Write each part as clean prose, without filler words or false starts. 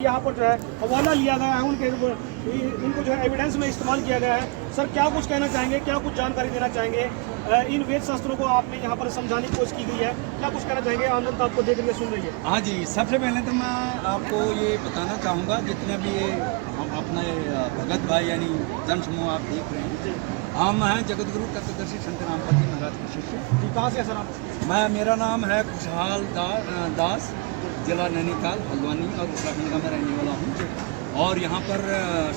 यहाँ पर जो है हवाला लिया गया है उनके, इनको जो है एविडेंस में इस्तेमाल किया गया है। सर क्या कुछ कहना चाहेंगे, क्या कुछ जानकारी देना चाहेंगे? इन वेद शास्त्रों को आपने यहाँ पर समझाने की कोशिश की गई है, क्या कुछ कहना चाहेंगे? आम जनता आपको देख रही है, सुन रही है। हाँ जी, सबसे पहले तो मैं आपको ये बताना चाहूँगा, जितने भी ये हम अपने भगत भाई यानी जन समूह आप देख रहे हैं, हम हैं जगत गुरु तत्वदर्शी संत रामपाल जी महाराज के शिष्य। जी, कहाँ से है सर आप? मेरा नाम है खुशहाल दास, जिला नैनीताल हल्द्वानी और उत्तराखंड का मैं रहने वाला हूँ। और यहाँ पर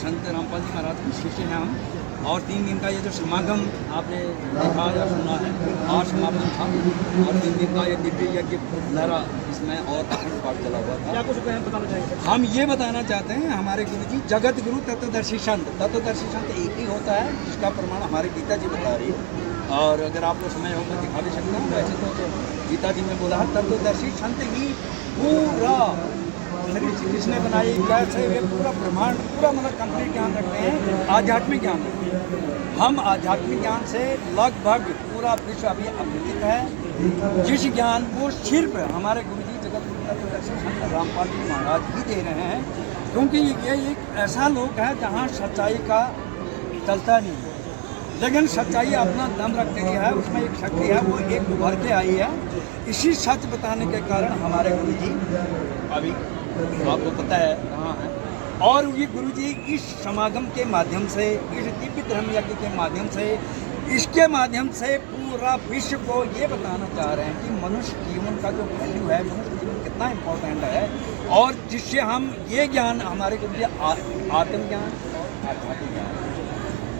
संत रामपाल जी महाराज के शिष्य हैं हम। और 3 दिन का ये जो समागम आपने देखा या सुना है, आज समापन था। और 3 दिन का ये दिव्य यज्ञ लहरा, इसमें और अखंड पाठ चला हुआ था। क्या कुछ बताना चाहेंगे? हम ये बताना चाहते हैं, हमारे गुरु जी जगत गुरु तत्वदर्शी संत एक ही होता है, जिसका प्रमाण हमारे गीता जी बता रही है। और अगर आपको समय हो मैं दिखा भी सकता हूँ। वैसे तो गीता जी में बोला है तत्वदर्शी संत ही पूरा श्री कृष्ण ने बनाई कैसे वे पूरा ब्रह्मांड पूरा मतलब कंप्लीट ज्ञान रखते हैं, आध्यात्मिक ज्ञान रखते हैं। हम आध्यात्मिक ज्ञान से लगभग पूरा विश्व अभी अवगत है। जिस ज्ञान को सिर्फ हमारे गुरु जी जगत गुरु तत्वदर्शी संत रामपाल जी महाराज ही दे रहे हैं, क्योंकि ये एक ऐसा लोक है जहाँ सच्चाई का चलता नहीं है, लेकिन सच्चाई अपना दम रखती है। उसमें एक शक्ति है, वो एक उभर के आई है। इसी सच बताने के कारण हमारे गुरु जी अभी आपको पता है कहाँ है। और ये गुरु जी इस समागम के माध्यम से, इस दिव्य धर्म यज्ञ के माध्यम से, इसके माध्यम से पूरा विश्व को ये बताना चाह रहे हैं कि मनुष्य जीवन का जो वैल्यू है, मनुष्य जीवन कितना इम्पोर्टेंट है। और जिससे हम ये ज्ञान हमारे गुरु जी आत्मज्ञान और आध्यात्मिक ज्ञान,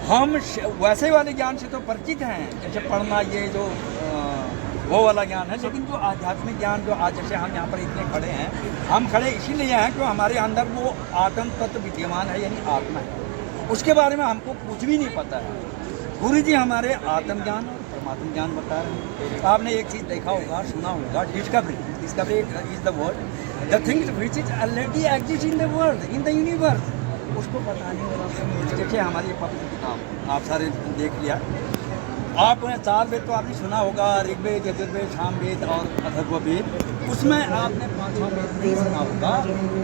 हम वैसे वाले ज्ञान से तो परिचित हैं, जैसे पढ़ना ये जो वो वाला ज्ञान है, लेकिन जो आध्यात्मिक ज्ञान जो आज जैसे हम यहाँ पर इतने खड़े हैं, हम खड़े इसीलिए हैं कि हमारे अंदर वो आत्म तत्व विद्यमान है, यानी आत्मा है। उसके बारे में हमको कुछ भी नहीं पता है। गुरु जी हमारे आत्मज्ञान और परमात्म ज्ञान बता रहे हैं। आपने एक चीज़ देखा होगा, सुना होगा, discovery is the word the things which is already exist in the world, in the universe. उसको बताने वाला देखिए हमारी ये पवित्र किताब आप सारे देख लिया। आपने 4 वेद तो आपने सुना होगा, ऋग्वेद, यजुर्वेद, सामवेद और अथर्ववेद। उसमें आपने 5वां वेद नहीं सुना होगा,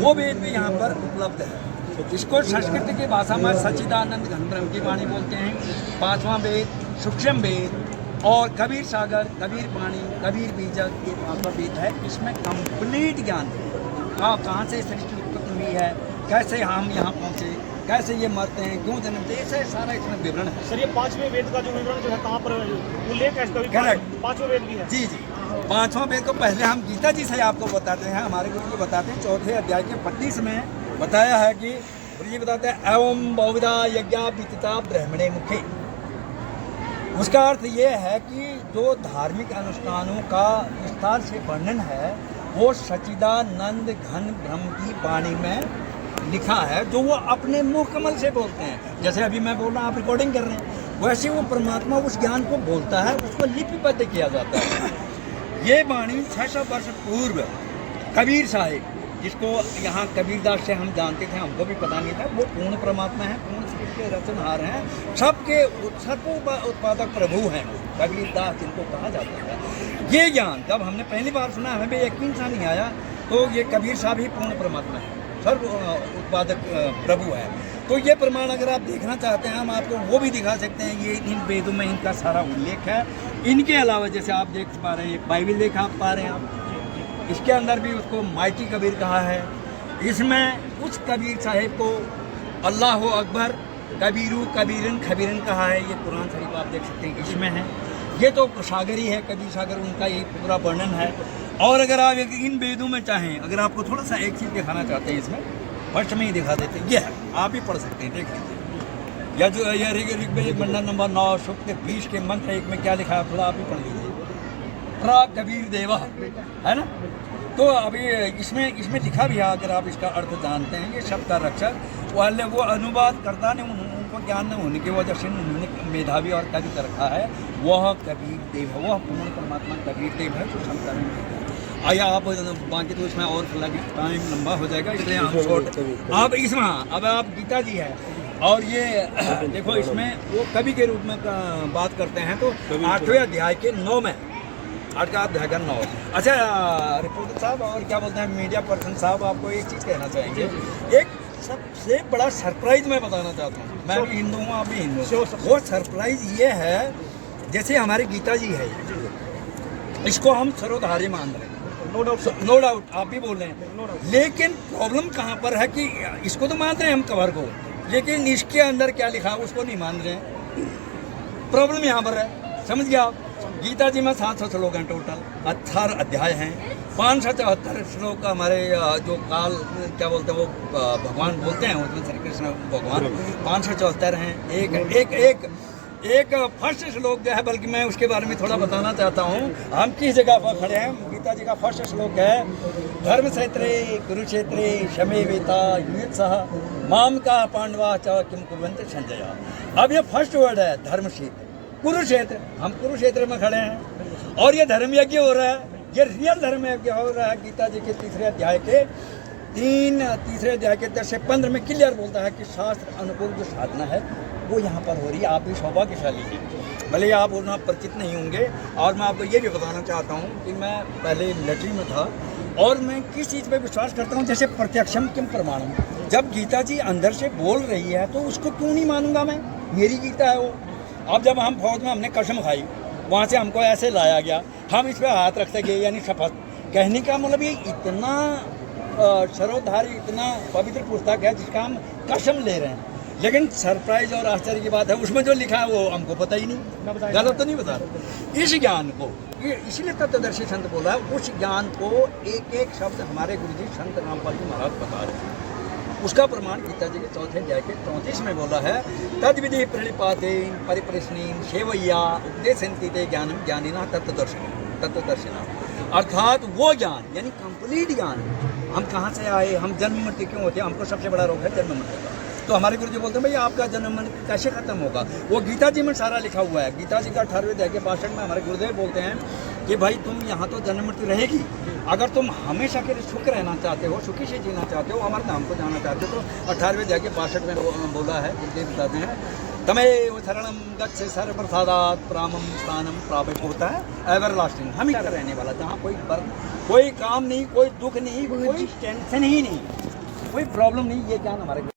वो वेद भी यहाँ पर उपलब्ध है। इसको संस्कृत की भाषा में सच्चिदानंद घन ब्रह्म की वाणी बोलते हैं। 5वां वेद, सूक्ष्म वेद और कबीर सागर, कबीर वाणी, कबीर बीजक, ये 5वां वेद है। इसमें कंप्लीट ज्ञान आप कहाँ से सृष्टि उत्पत्ति हुई है, कैसे हम यहाँ पहुँचे, कैसे ये मरते हैं, क्यों जन्मते हैं, ऐसे सारा इसमें विवरण है। सर ये 5वें वेद का जो विवरण जो है कहाँ पर उल्लेख है इसका? करेक्ट, 5वां वेद भी है। जी जी, 5वां वेद को पहले हम गीता जी से आपको बताते हैं। हमारे गुरु जी बताते हैं 4थे अध्याय के 25 में बताया है कि गुरु जी बताते हैं एवं बहुविधा यज्ञा विदिता ब्रह्मणे मुखे। उसका अर्थ ये है कि जो धार्मिक अनुष्ठानों का विस्तार से वर्णन है, वो सच्चिदानंद घन ब्रह्म की वाणी में लिखा है, जो वो अपने मुँह कमल से बोलते हैं। जैसे अभी मैं बोल रहा हूँ, आप रिकॉर्डिंग कर रहे हैं, वैसे वो परमात्मा उस ज्ञान को बोलता है, उसको लिपिबद्ध किया जाता है। ये वाणी 600 वर्ष पूर्व कबीर साहिब, जिसको यहाँ कबीरदास से हम जानते थे, हमको भी पता नहीं था, वो पूर्ण परमात्मा है, पूर्ण सृष्टि के रचनहार हैं, सबके उत्पादक प्रभु हैं वो कबीरदास जिनको कहा जाता है। ये ज्ञान जब हमने पहली बार सुना, हमें भी यकीन सा नहीं आया, तो ये कबीर साहब ही पूर्ण परमात्मा है, सर्व उत्पादक प्रभु है। तो ये प्रमाण अगर आप देखना चाहते हैं, हम आपको वो भी दिखा सकते हैं। ये इन वेदों में इनका सारा उल्लेख है। इनके अलावा जैसे आप देख पा रहे हैं, बाइबिल देख आप पा रहे हैं आप, इसके अंदर भी उसको माइटी कबीर कहा है। इसमें उस कबीर साहिब को अल्लाह अकबर, कबीरू कबीरन खबीरन कहा है। ये कुरान शरीफ आप देख सकते हैं, इसमें है। ये तो सागर ही है, कबीर सागर, उनका ये पूरा वर्णन है। और अगर आप इन वेदों में चाहें, अगर आपको थोड़ा सा एक चीज़ दिखाना चाहते हैं, इसमें फर्स्ट में ही दिखा देते हैं। ये है, आप ही पढ़ सकते हैं, देख लीजिए। या जो ये ऋग्वेद मंडल नंबर 9 सूक्त 20 के मंत्र 1 में क्या लिखा है, थोड़ा आप ही पढ़ लीजिए। प्रा कबीर देवा है ना। तो अभी इसमें लिखा भी है, अगर आप इसका अर्थ जानते हैं, ये शब्द का रक्षक वाले वो अनुवाद करता ने उनको ज्ञान न होने की वजह से उन्होंने मेधावी और कवि रखा है, वह कबीर देव है, वह पूर्ण परमात्मा कबीर देव है, जो क्षमता में। आइए आप बाकी तो इसमें और टाइम लंबा हो जाएगा, इसलिए हम शॉर्ट आप इसमें, अब आप गीता जी है और ये देखो, इसमें वो कवि के रूप में बात करते हैं। तो 8वें अध्याय के 9 में 8 का अध्याय का 9। अच्छा रिपोर्टर साहब और क्या बोलते हैं मीडिया पर्सन साहब, आपको एक चीज़ कहना चाहेंगे। एक सबसे बड़ा सरप्राइज मैं बताना चाहता हूँ, मैं भी हिंदू हूँ, आप भी हिंदू हूँ। वो सरप्राइज ये है, जैसे हमारी गीता जी है, इसको हम सर्वधारी मान रहे हैं, नो डाउट आप भी बोल रहे हैं, लेकिन प्रॉब्लम कहाँ पर है कि इसको तो मान रहे हैं हम कवर को, लेकिन इसके अंदर क्या लिखा है उसको नहीं मान रहे हैं। प्रॉब्लम यहाँ पर है, समझ गया आप। गीता जी में 700 श्लोक हैं टोटल, 18 अध्याय हैं, 574 श्लोक हमारे जो काल क्या बोलते हैं वो भगवान बोलते हैं, उसमें श्री कृष्ण भगवान 574 हैं। एक फर्स्ट श्लोक जो है, बल्कि मैं उसके बारे में थोड़ा बताना चाहता हूँ। हम किस जगह पर खड़े हैं, गीता जी का फर्स्ट श्लोक है, धर्म क्षेत्रे कुरुक्षेत्रे शमे वेता युत्सह माम का पांडवा च किम कुर्वन्ति संजया। अब ये फर्स्ट वर्ड है धर्म क्षेत्र, कुरुक्षेत्र, हम कुरुक्षेत्र में खड़े हैं और ये धर्म यज्ञ हो रहा है, ये रियल धर्म यज्ञ हो रहा है। गीता जी के तीसरे अध्याय के 10 से 15 में क्लियर बोलता है कि शास्त्र अनुकूल जो साधना है वो यहाँ पर हो रही है। आप भी सौभाग्यशाली हैं, भले आप उतना परिचित नहीं होंगे। और मैं आपको ये भी बताना चाहता हूँ कि मैं पहले मिलिट्री में था और मैं किस चीज़ पे विश्वास करता हूँ, जैसे प्रत्यक्षम किम प्रमाणम। जब गीता जी अंदर से बोल रही है तो उसको क्यों नहीं मानूंगा मैं, मेरी गीता है वो। अब जब हम फौज में हमने कसम खाई, वहाँ से हमको ऐसे लाया गया, हम इस पर हाथ रखते गए, यानी शपथ। कहने का मतलब ये इतना सर्वधारी, इतना पवित्र पुस्तक है जिसका हम कसम ले रहे हैं। लेकिन सरप्राइज और आश्चर्य की बात है, उसमें जो लिखा है वो हमको पता ही नहीं, गलत तो नहीं बता रहा। इस ज्ञान को, इसलिए तत्वदर्शी संत बोला है, उस ज्ञान को एक एक शब्द हमारे गुरुजी संत रामपाल जी महाराज बता रहे हैं। उसका प्रमाण गीता जी के 4 अध्याय के 34 में बोला है, तद विधि प्रणिपाते परिप्रश्नी सेवैया उपदेशन्ति ते ज्ञानम ज्ञानिना तत्वदर्शिना। अर्थात वो ज्ञान, यानी कंप्लीट ज्ञान, हम कहाँ से आए, हम जन्म मृत्यु क्यों होते हैं, हमको सबसे बड़ा रोग है जन्म मृत्यु का। तो हमारे गुरुजी बोलते हैं भाई आपका जन्म मृत्यु कैसे खत्म होगा, वो गीता जी में सारा लिखा हुआ है। गीता जी का 18वें अध्याय के 62 में हमारे गुरुदेव बोलते हैं कि भाई तुम यहाँ तो जन्म मृत्यु रहेगी, अगर तुम हमेशा के लिए सुख रहना चाहते हो, सुखी से जीना चाहते हो, अमर धाम को जाना चाहते हो, तो 18वें अध्याय के 62 में बोला है, गुरुदेव बताते हैं, तमेव शरणम गच्छ सर्वप्रसादात् प्रामम स्थानम प्राप्त होता है एवर लास्टिंग, हम ही का रहने वाला, जहाँ कोई काम नहीं, कोई दुख नहीं, कोई टेंशन ही नहीं, कोई प्रॉब्लम नहीं। ये ज्ञान हमारे